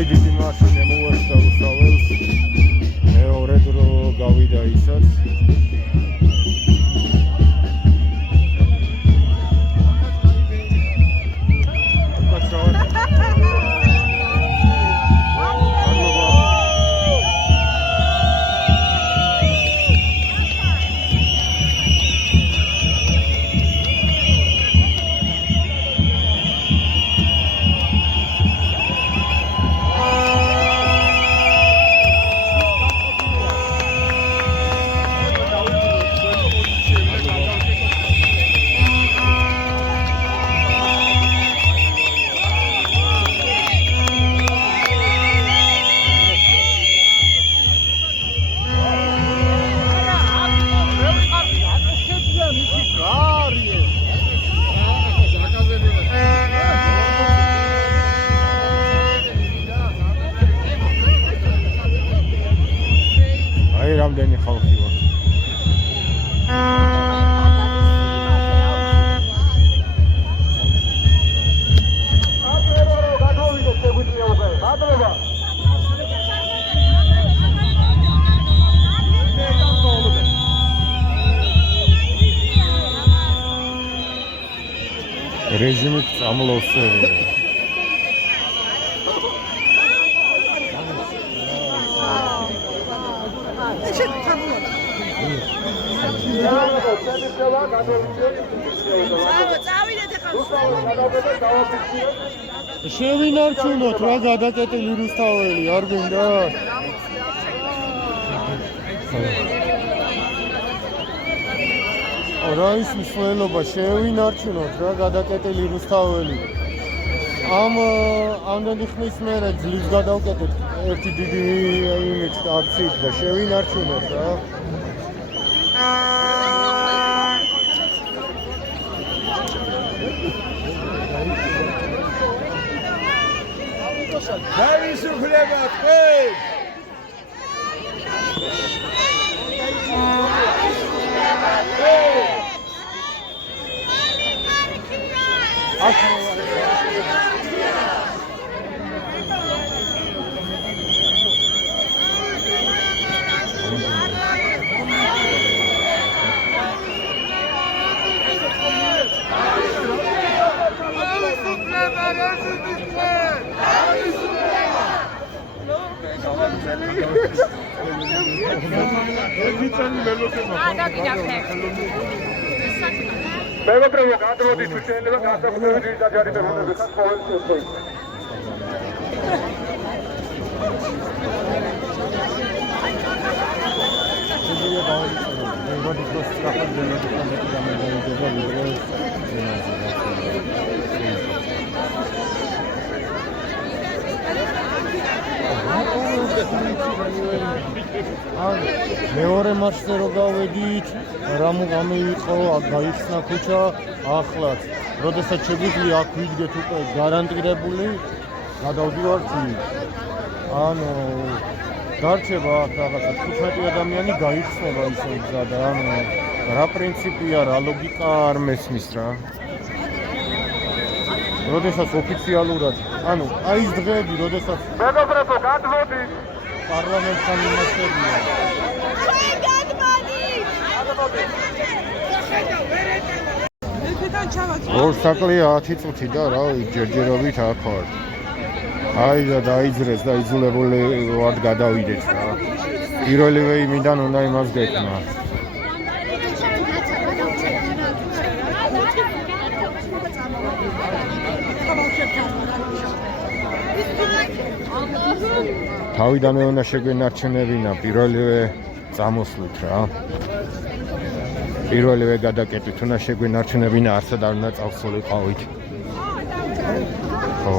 აი დიდი მარშრუტი მოუერთდა რუსთაველს. მეორე დრო გავიდა ისაც. რამდენი ხალხი ვარ. რეჟიმით წამლავს შევინარჩუნოთ რა გადაკეტილი რუსთაველი არ გინდა? რა ის მსვლელობა შევინარჩუნოთ რა გადაკეტილი რუსთაველი. ამდენი ხნის მერე ძლივს გადავკეტეთ ერთი დიდი იმით აქციით და შევინარჩუნოთ რა. დაისუფლებათ ხე! მეგობრებო, გადმოდით შეიძლება განსაკუთრებით დაჯარიმებულებთან ყოველ შემთხვევაში. მეორე მარშრუტზე რო გავედით, რა მოგამეიყო, გაიხსნა ქუჩა, ახლაც. როდესაც შეგვიძლია აქ ვიდგეთ უკვე გარანტირებული, გადავდივართ იქ. ანუ დარჩება აქ რაღაცა 15 ადამიანი გაიხსნება ისე გზა და ანუ რა პრინციპია, რა ლოგიკა არ მესმის რა. როდესაც ოფიციალურად, ანუ აი ეს დღეები, როდესაც მეგობრებო, გადმოდით! პარლამენტთან იმასებია. ორ საკლია 10 წუთი და რა ჯერჯერობით აქ ვარ. აი და დაიძრეს და იძულებული ვარ გადავიდეთ რა. პირველივე იმიდან უნდა იმას გეკნა. თავიდანვე უნდა შეგვენარჩუნებინა პირველივე წამოსვლით რა. პირველივე გადაკეტვით უნდა შეგვენარჩუნებინა, არსად არ უნდა წავსულიყავით. ხო.